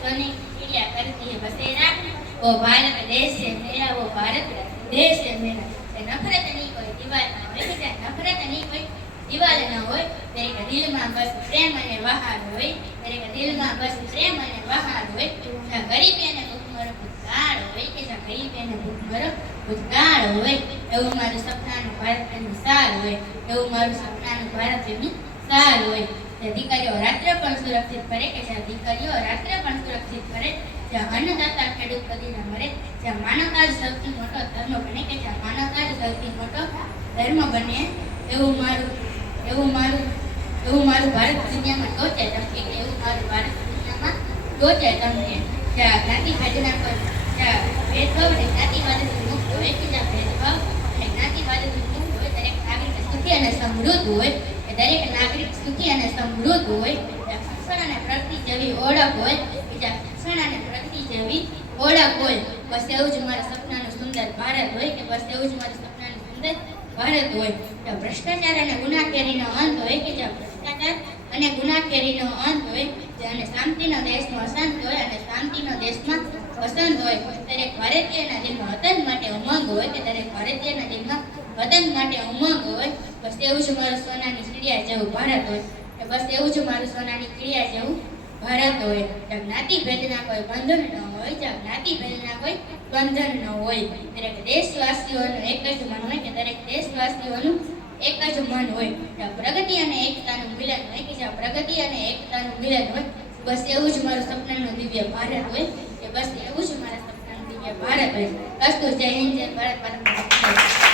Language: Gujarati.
सोने की चिड़िया करती है बसेरा, वो भारत देश है मेरा, वो भारत देश है मेरा। नफरत नहीं कोई दीवार ना होय, नफरत नहीं कोई दीवार ना होय, दरेक दिल में बस प्रेम अने वहार होय, दरेक दिल में बस प्रेम अने वहार होय। गरीबी अने भूखमरो भूतकाळ होय के ज्યાં गरीबી અને ભૂખમરો ભૂતકાળ હોય, એવું મારું સપનાનું ભારત એનું સાર હોય, એવું મારું સપનાનું ભારત એનું સાર હોય। દીકરીઓ રાત્રે પણ સુરક્ષિત ફરે કે જ્યાં દીકરીઓ રાત્રે પણ સુરક્ષિત ફરે, જ્યાં અન્નદાતા ખેડૂત કદી ન મરે, જ્યાં માનવતા જ સૌથી મોટો ધર્મ બને કે જ્યાં માનવતા જ સૌથી મોટો ધર્મ બને, એવું મારું ભારત દુનિયામાં ટોચે ચમકે, એવું મારું ભારત દુનિયામાં ટોચે ચમકે। જ્યાં જ્ઞાતિ ભેદના પર જ્યાં ભેદભાવ અને જ્ઞાતિવાદથી મુક્ત હોય કે જ્યાં ભેદભાવ અને જ્ઞાતિવાદથી મુક્ત હોય, દરેક નાગરિક સુખી અને સમૃદ્ધ હોય, દરેક નાગરિક સુખી અને સમૃદ્ધ હોય, જ્યાં શિક્ષણ અને પ્રગતિ જેવી ઓળખ હોય, જ્યાં શિક્ષણ અને પ્રગતિ જેવી ઓળખ હોય, બસ એવું જ મારા સપનાનું સુંદર ભારત હોય કે બસ એવું જ મારું સપનાનું સુંદર ભારત હોય। જ્યાં ભ્રષ્ટાચાર અને ગુનાખોરીનો અંત હોય કે જ્યાં ભ્રષ્ટાચાર અને ગુનાખોરીનો અંત હોય, અને શાંતિનો દેશમાં વસંત હોય અને શાંતિનો દેશમાં વસંત હોય। દરેક ભારતીયના દિલમાં વતન માટે ઉમંગ હોય કે દરેક ભારતીયના દિલમાં વતન માટે ઉમંગ હોય, બસ એવું જ મારું સોનાની ચીડિયા જેવું ભારત હોય કે બસ એવું જ મારું સોનાની ચીડિયા જેવું ભારત હોય। જ્યાં જ્ઞાતિ ભેદના કોઈ બંધન ન હોય, જ્યાં જ્ઞાતિ ભેદના કોઈ બંધન ન હોય, દરેક દેશવાસીઓનું એક જ મન હોય કે દરેક દેશવાસીઓનું એક જ મન હોય, જ્યાં પ્રગતિ અને એકતાનું મિલન હોય કે જ્યાં પ્રગતિ અને એકતાનું મિલન હોય, બસ એવું જ મારું સપનાનું દિવ્ય ભારત હોય કે બસ એવું જ મારા સપનાનું દિવ્ય ભારત હોય। અસ્તુ, જય હિન્દ, જય ભારત માતા।